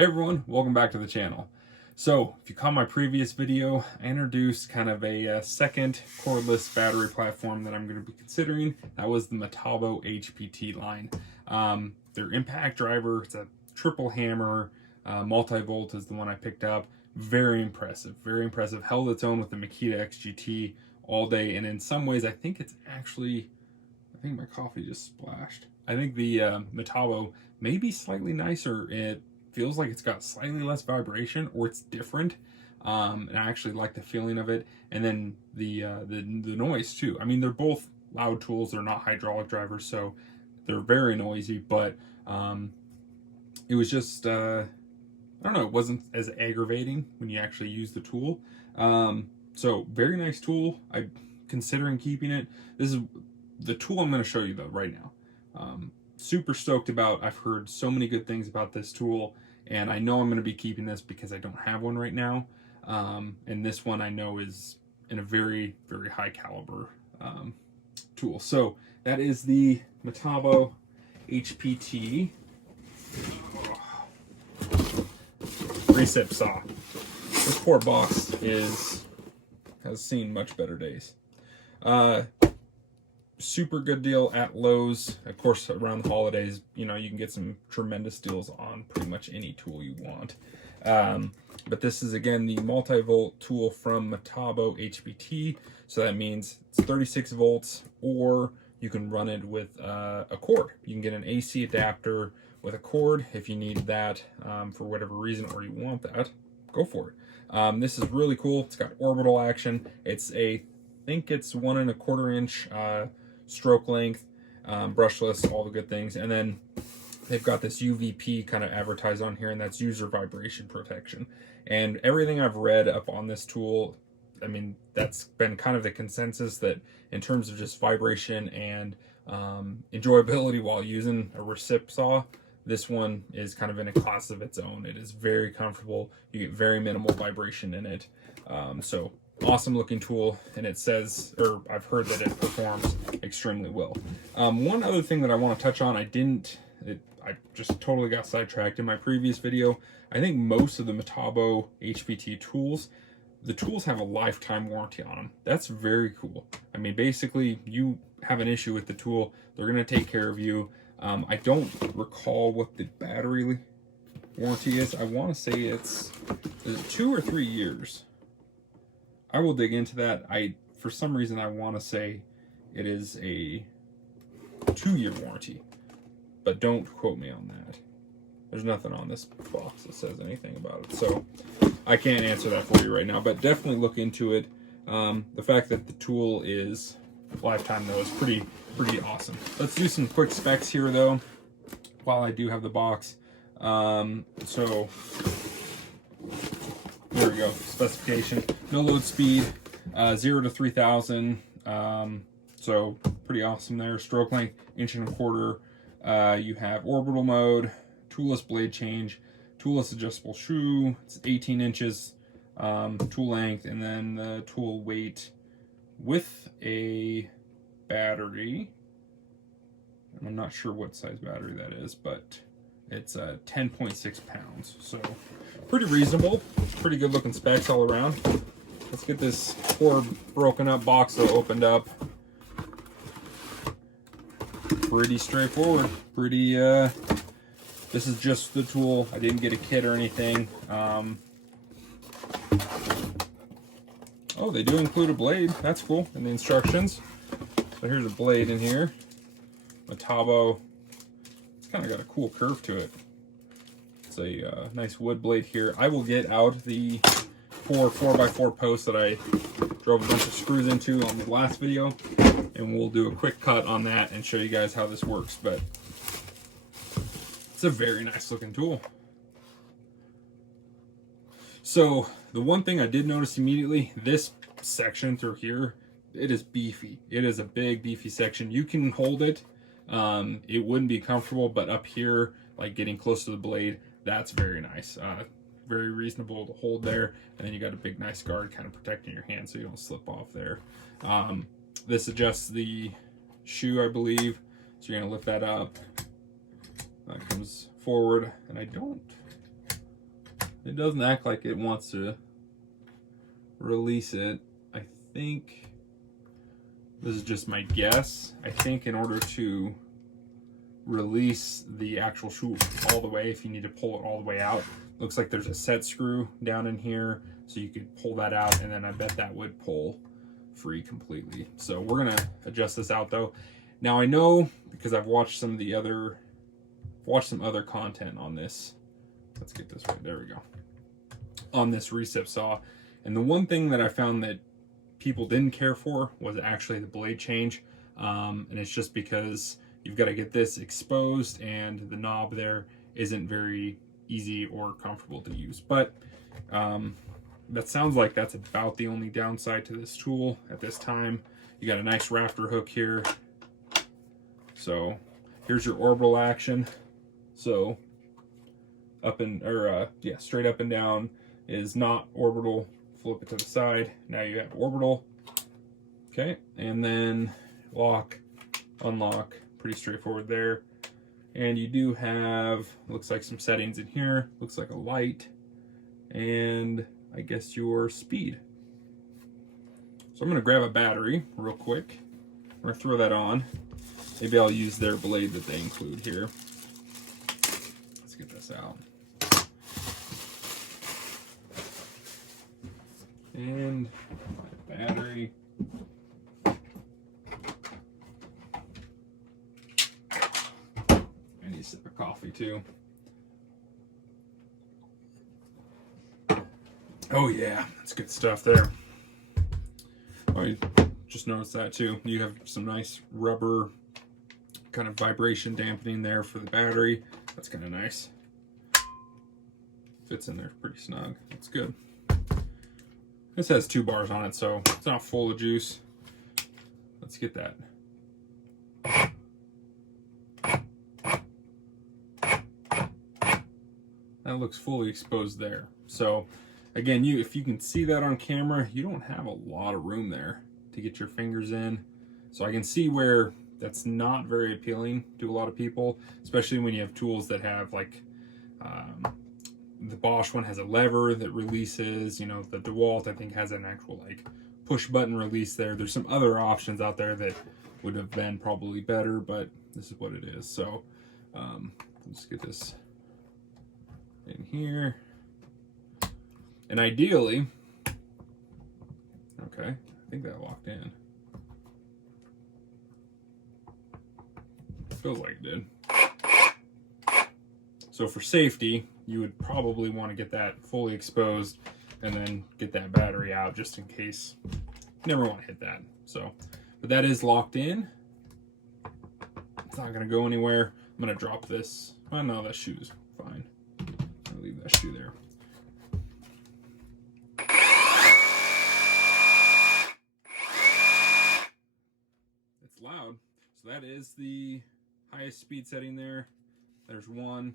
Hey everyone, welcome back to the channel. So, if you caught my previous video, I introduced kind of a second cordless battery platform that I'm going to be considering. That was the Metabo HPT line. Their impact driver, it's a triple hammer, multi-volt is the one I picked up. Very impressive, very impressive. Held its own with the Makita XGT all day, and in some ways I think it's actually, I think my coffee just splashed. I think the Metabo may be slightly nicer. It feels like it's got slightly less vibration, or it's different, and I actually like the feeling of it. And then the noise too. I mean, they're both loud tools. They're not hydraulic drivers, so they're very noisy. But it was just I don't know. It wasn't as aggravating when you actually use the tool. So very nice tool. I'm considering keeping it. This is the tool I'm going to show you though right now. Super stoked about. I've heard so many good things about this tool, and I know I'm going to be keeping this because I don't have one right now. And this one I know is in a very, very high caliber tool. So that is the Metabo HPT Recip Saw. This poor box has seen much better days. Super good deal at Lowe's. Of course, around the holidays, you know, you can get some tremendous deals on pretty much any tool you want. But this is, again, the multi-volt tool from Metabo HPT. So that means it's 36 volts, or you can run it with a cord. You can get an AC adapter with a cord if you need that for whatever reason, or you want that, go for it. This is really cool. It's got orbital action. It's I think it's 1 1/4 inch stroke length, brushless, all the good things. And then they've got this UVP kind of advertised on here, and that's user vibration protection. And everything I've read up on this tool, I mean, that's been kind of the consensus, that in terms of just vibration and enjoyability while using a recip saw, this one is kind of in a class of its own. It is very comfortable. You get very minimal vibration in it. So awesome looking tool, and it says, or I've heard that it performs extremely well. One other thing that I want to touch on, I just totally got sidetracked in my previous video. I think most of the Metabo HPT tools, the tools have a lifetime warranty on them. That's very cool. I mean, basically, you have an issue with the tool, they're going to take care of you. I don't recall what the battery warranty is. I want to say is it 2 or 3 years. I will dig into that. For some reason, I want to say it is a 2-year warranty, but don't quote me on that. There's nothing on this box that says anything about it, so I can't answer that for you right now, but definitely look into it. The fact that the tool is lifetime, though, is pretty awesome. Let's do some quick specs here, though, while I do have the box. So there we go. Specification: no load speed, 0 to 3,000. So pretty awesome there. Stroke length, 1 1/4. You have orbital mode, toolless blade change, toolless adjustable shoe. It's 18 inches tool length, and then the tool weight with a battery. I'm not sure what size battery that is, but it's 10.6 pounds. So pretty reasonable, pretty good looking specs all around. Let's get this poor broken up box though opened up. Pretty straightforward. Pretty this is just the tool. I didn't get a kit or anything. Oh, they do include a blade. That's cool in the instructions. So here's a blade in here. Metabo. It's kind of got a cool curve to it. It's a nice wood blade here. I will get out the 4x4 posts that I drove a bunch of screws into on the last video, and we'll do a quick cut on that and show you guys how this works. But it's a very nice looking tool. So the one thing I did notice immediately, this section through here, it is beefy. It is a big beefy section. You can hold it. It wouldn't be comfortable, but up here, like getting close to the blade, that's very nice. Very reasonable to hold there. And then you got a big nice guard kind of protecting your hand so you don't slip off there. This adjusts the shoe, I believe. So you're gonna lift that up. That comes forward, and I don't It doesn't act like it wants to release it. I think, this is just my guess, I think in order to release the actual shoe all the way, if you need to pull it all the way out, looks like there's a set screw down in here, so you could pull that out, and then I bet that would pull free completely. So we're gonna adjust this out though. Now I know, because I've watched some other content on this. Let's get this right, there we go. On this recip saw. And the one thing that I found that people didn't care for was actually the blade change. And it's just because you've got to get this exposed, and the knob there isn't very easy or comfortable to use. But that sounds like that's about the only downside to this tool at this time. You got a nice rafter hook here. So here's your orbital action. So straight up and down is not orbital. Flip it to the side. Now you have orbital. Okay, and then lock, unlock, pretty straightforward there. And you do have, looks like some settings in here. Looks like a light, and I guess your speed. So I'm gonna grab a battery real quick. I'm gonna throw that on. Maybe I'll use their blade that they include here. Let's get this out. And my battery. I need a sip of coffee too. Oh yeah, that's good stuff there. Oh, you just noticed that too. You have some nice rubber kind of vibration dampening there for the battery. That's kind of nice. Fits in there pretty snug. That's good. This has 2 bars on it, so it's not full of juice. Let's get that. That looks fully exposed there. So again, if you can see that on camera, you don't have a lot of room there to get your fingers in. So I can see where that's not very appealing to a lot of people, especially when you have tools that have like, the Bosch one has a lever that releases, you know, the DeWalt I think has an actual like push button release there. There's some other options out there that would have been probably better, but this is what it is. So let's get this in here. And ideally, okay, I think that locked in. Feels like it did. So for safety, you would probably want to get that fully exposed and then get that battery out just in case. You never want to hit that. So, but that is locked in. It's not going to go anywhere. I'm going to drop this. Oh no, that shoe's fine. I'll leave that shoe there. It's loud. So that is the highest speed setting there. There's 1,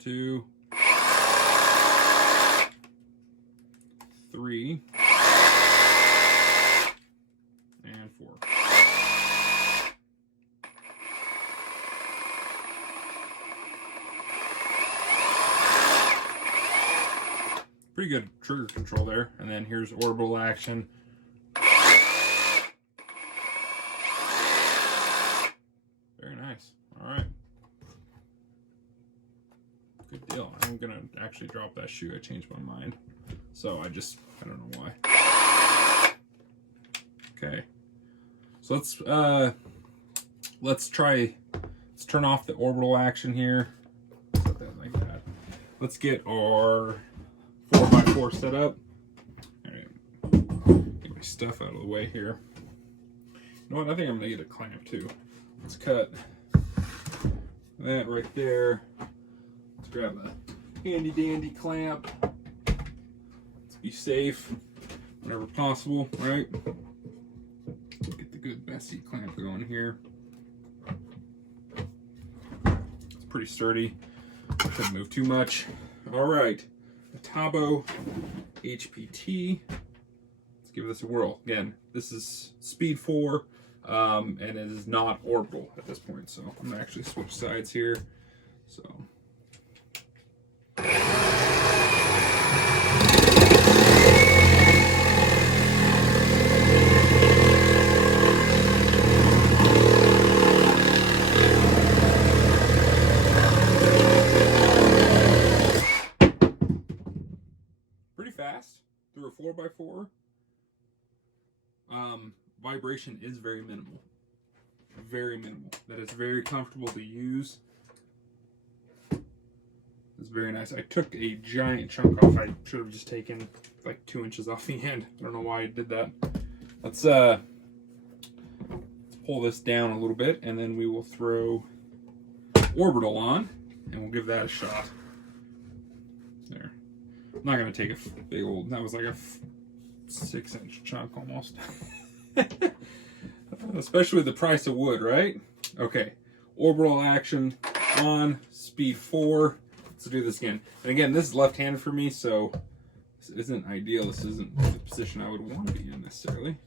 2, 3, and 4. Pretty good trigger control there. And then here's orbital action. Very nice. All right. Good deal. I'm gonna actually drop that shoe. I changed my mind. So I don't know why. Okay. So let's turn off the orbital action here. Set that like that. Let's get our 4x4 set up. All right. Get my stuff out of the way here. You know what? I think I'm gonna get a clamp too. Let's cut that right there. Let's grab a handy dandy clamp. Let's be safe whenever possible, right? Get the good messy clamp going here. It's pretty sturdy. Couldn't move too much. All right, Metabo HPT. Let's give this a whirl. Again, this is speed 4. And it is not orbital at this point, so I'm gonna actually switch sides here. So Vibration is very minimal. Very minimal. That is very comfortable to use. It's very nice. I took a giant chunk off. I should have just taken like 2 inches off the end. I don't know why I did that. Let's pull this down a little bit, and then we will throw Orbital on, and we'll give that a shot. There. I'm not gonna take a big old. That was like a 6-inch chunk almost. Especially with the price of wood, right? Okay. Orbital action on, speed 4. Let's do this again. And again, this is left-handed for me, so this isn't ideal. This isn't the position I would want to be in necessarily.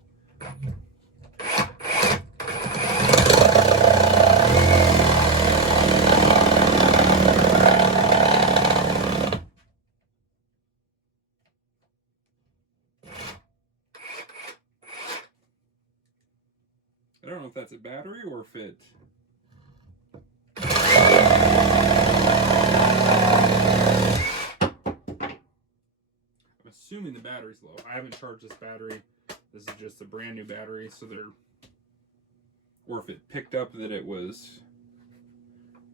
I don't know if that's a battery or if it... I'm assuming the battery's low. I haven't charged this battery. This is just a brand new battery, so they're... Or if it picked up that it was...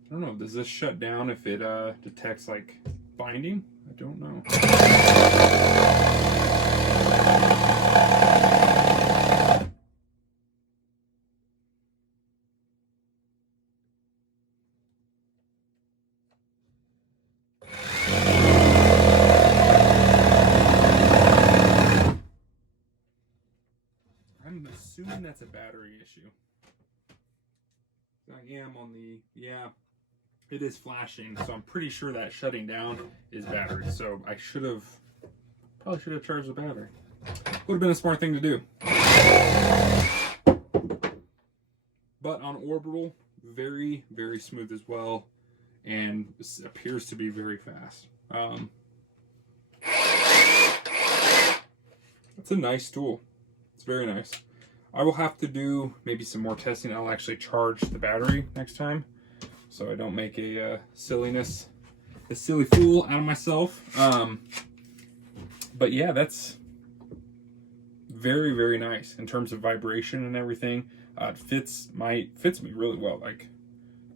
I don't know, does this shut down if it detects like binding? I don't know. I'm assuming that's a battery issue. I am on the, yeah, it is flashing, so I'm pretty sure that shutting down is battery. So I probably should have charged the battery. Would have been a smart thing to do. But on Orbital, very, very smooth as well, and appears to be very fast. It's a nice tool. It's very nice. I will have to do maybe some more testing. I'll actually charge the battery next time, so I don't make a silly fool out of myself. But yeah, that's very, very nice in terms of vibration and everything. It fits me really well. Like,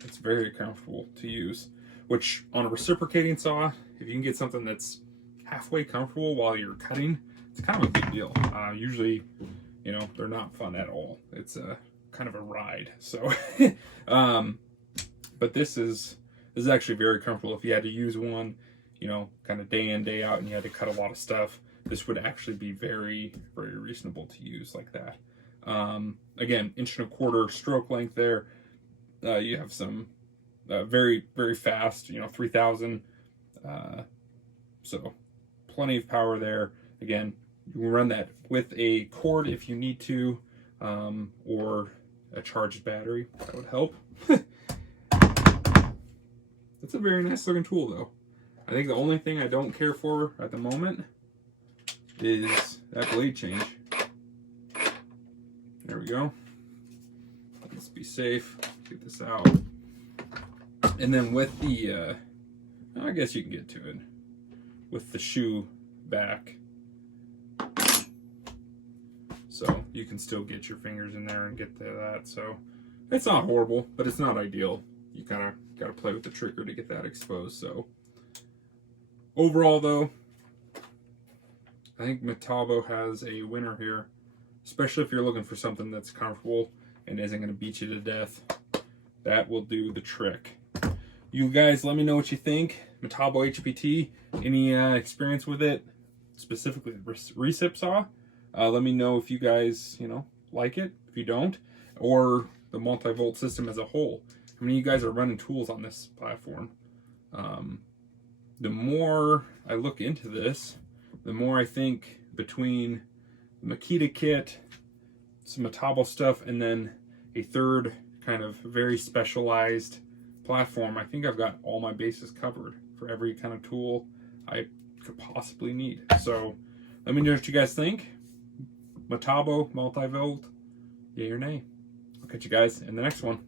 it's very comfortable to use. Which on a reciprocating saw, if you can get something that's halfway comfortable while you're cutting, it's kind of a big deal. Usually, you know, they're not fun at all. It's a kind of a ride. So, but this is actually very comfortable. If you had to use one, you know, kind of day in, day out, and you had to cut a lot of stuff, this would actually be very, very reasonable to use like that. Again, 1.25" stroke length there. You have some very, very fast, you know, 3,000. So plenty of power there. Again, you can run that with a cord if you need to, or a charged battery. That would help. It's a very nice looking tool though. I think the only thing I don't care for at the moment is that blade change. There we go. Let's be safe. Get this out. And then with the, I guess you can get to it. With the shoe back. So you can still get your fingers in there and get to that. So it's not horrible, but it's not ideal. You kind of got to play with the trigger to get that exposed. So overall though, I think Metabo has a winner here, especially if you're looking for something that's comfortable and isn't going to beat you to death. That will do the trick. You guys let me know what you think. Metabo HPT, any experience with it, specifically the recip saw? Let me know if you guys, you know, like it, if you don't, or the multi-volt system as a whole. I mean, you guys are running tools on this platform. The more I look into this, the more I think between the Makita kit, some Metabo stuff, and then a third kind of very specialized platform, I think I've got all my bases covered for every kind of tool I could possibly need. So let me know what you guys think. Metabo, multi-volt, yay or nay. I'll catch you guys in the next one.